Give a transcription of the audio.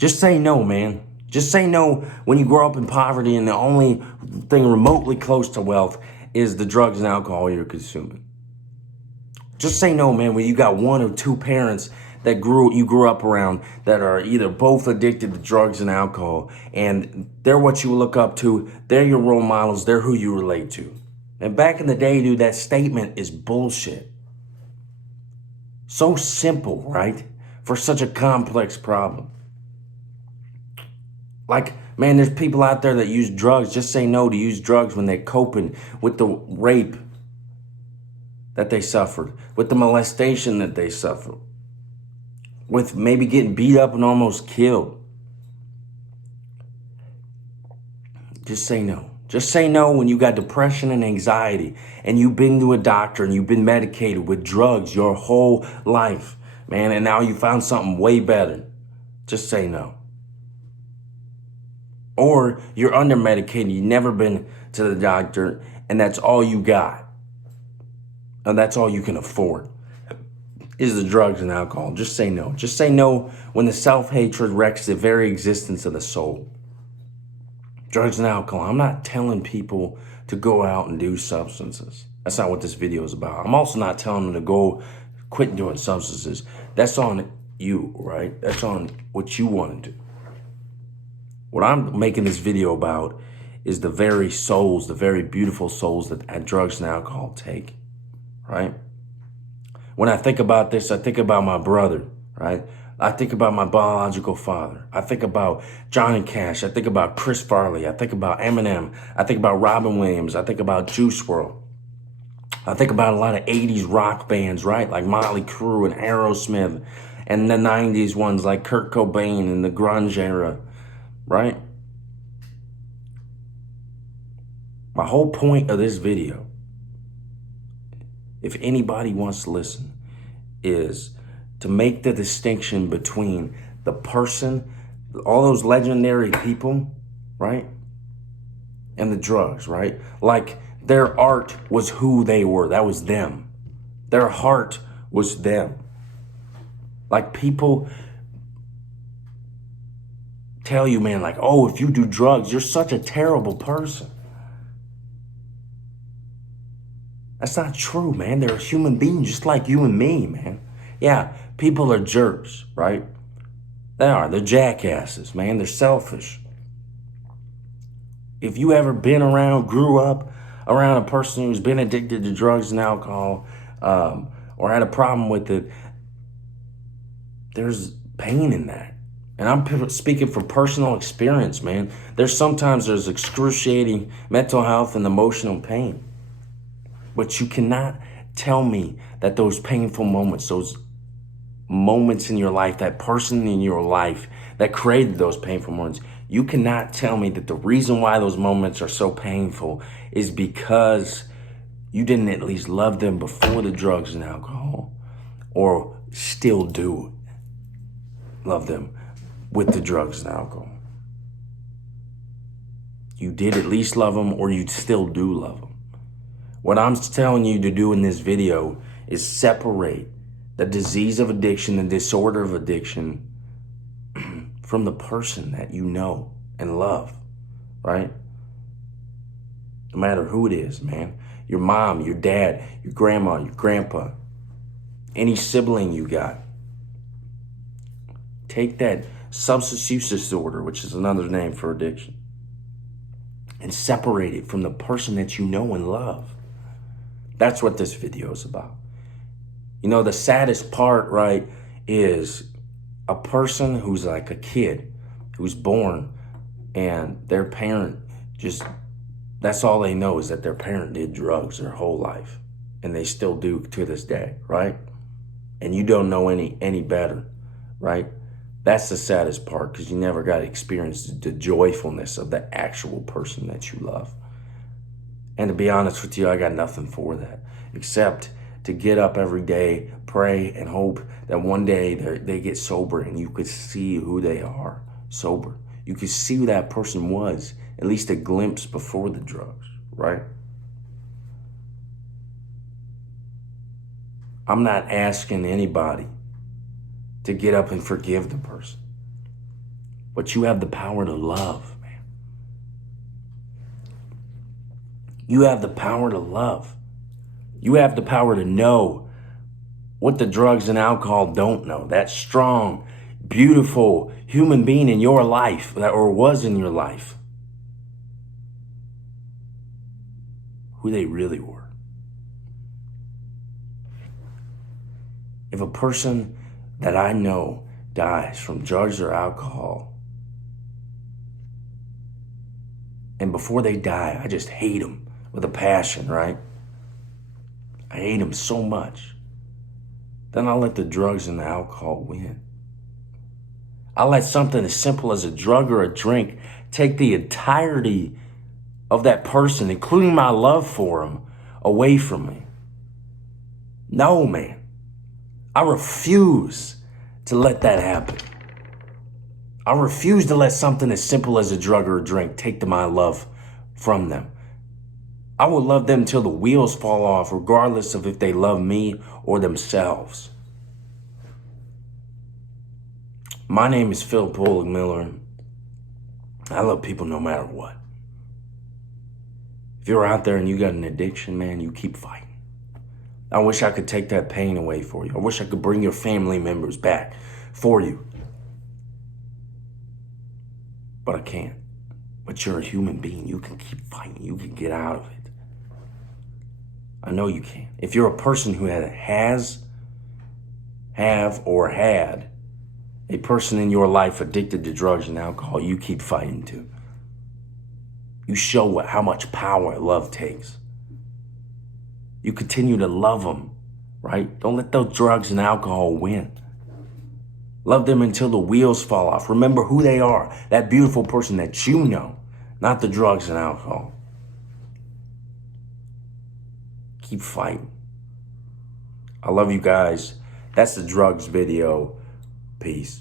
Just say no, man. Just say no when you grow up in poverty and the only thing remotely close to wealth is the drugs and alcohol you're consuming. Just say no, man, when you got one or two parents that you grew up around that are either both addicted to drugs and alcohol, and they're what you look up to, they're your role models, they're who you relate to. And back in the day, dude, that statement is bullshit. So simple, right? For such a complex problem. Like, man, there's people out there that use drugs. Just say no to use drugs when they're coping with the rape that they suffered, with the molestation that they suffered, with maybe getting beat up and almost killed. Just say no. Just say no when you got depression and anxiety and you've been to a doctor and you've been medicated with drugs your whole life, man, and now you found something way better. Just say no. Or you're under medicated, you've never been to the doctor, and that's all you got. And that's all you can afford is the drugs and alcohol. Just say no. Just say no when the self-hatred wrecks the very existence of the soul. Drugs and alcohol. I'm not telling people to go out and do substances. That's not what this video is about. I'm also not telling them to go quit doing substances. That's on you, right? That's on what you want to do. What I'm making this video about is the very souls, the very beautiful souls that drugs and alcohol take, right? When I think about this, I think about my brother, right? I think about my biological father. I think about Johnny Cash. I think about Chris Farley. I think about Eminem. I think about Robin Williams. I think about Juice WRLD. I think about a lot of 80s rock bands, right? Like Motley Crue and Aerosmith, and the 90s ones like Kurt Cobain and the grunge era, right? My whole point of this video, if anybody wants to listen, is to make the distinction between the person, all those legendary people, right? And the drugs, right? Like their art was who they were. That was them. Their heart was them. Like people tell you, man, like, oh, if you do drugs, you're such a terrible person. That's not true, man. They're a human being just like you and me, man. Yeah, people are jerks, right? They are. They're jackasses, man. They're selfish. If you ever been around, grew up around a person who's been addicted to drugs and alcohol, or had a problem with it, there's pain in that. And I'm speaking from personal experience, man. Sometimes there's excruciating mental health and emotional pain. But you cannot tell me that those painful moments, those moments in your life, that person in your life that created those painful moments, you cannot tell me that the reason why those moments are so painful is because you didn't at least love them before the drugs and alcohol, or still do love them with the drugs and alcohol. You did at least love them, or you still do love them. What I'm telling you to do in this video is separate the disease of addiction, the disorder of addiction, from the person that you know and love, right? No matter who it is, man. Your mom, your dad, your grandma, your grandpa, any sibling you got. Take that substance use disorder, which is another name for addiction, and separate it from the person that you know and love. That's what this video is about. You know, the saddest part, right, is a person who's like a kid who's born and their parent that's all they know is that their parent did drugs their whole life. And they still do to this day, right? And you don't know any better, right? That's the saddest part, because you never got to experience the joyfulness of the actual person that you love. And to be honest with you, I got nothing for that, except to get up every day, pray, and hope that one day they get sober and you could see who they are sober. You could see who that person was, at least a glimpse before the drugs, right? I'm not asking anybody to get up and forgive the person. But you have the power to love, man. You have the power to love. You have the power to know what the drugs and alcohol don't know. That strong, beautiful human being in your life, or was in your life, who they really were. If a person that I know dies from drugs or alcohol, and before they die, I just hate them with a passion, right? I hate them so much. Then I'll let the drugs and the alcohol win. I'll let something as simple as a drug or a drink take the entirety of that person, including my love for them, away from me. No, man. I refuse to let that happen. I refuse to let something as simple as a drug or a drink take my love from them. I will love them till the wheels fall off, regardless of if they love me or themselves. My name is Phil Pollock Miller. I love people no matter what. If you're out there and you got an addiction, man, you keep fighting. I wish I could take that pain away for you. I wish I could bring your family members back for you. But I can't. But you're a human being. You can keep fighting. You can get out of it. I know you can. If you're a person who have or had a person in your life addicted to drugs and alcohol, you keep fighting too. You show how much power love takes. You continue to love them, right? Don't let those drugs and alcohol win. Love them until the wheels fall off. Remember who they are, that beautiful person that you know, not the drugs and alcohol. Keep fighting. I love you guys. That's the drugs video. Peace.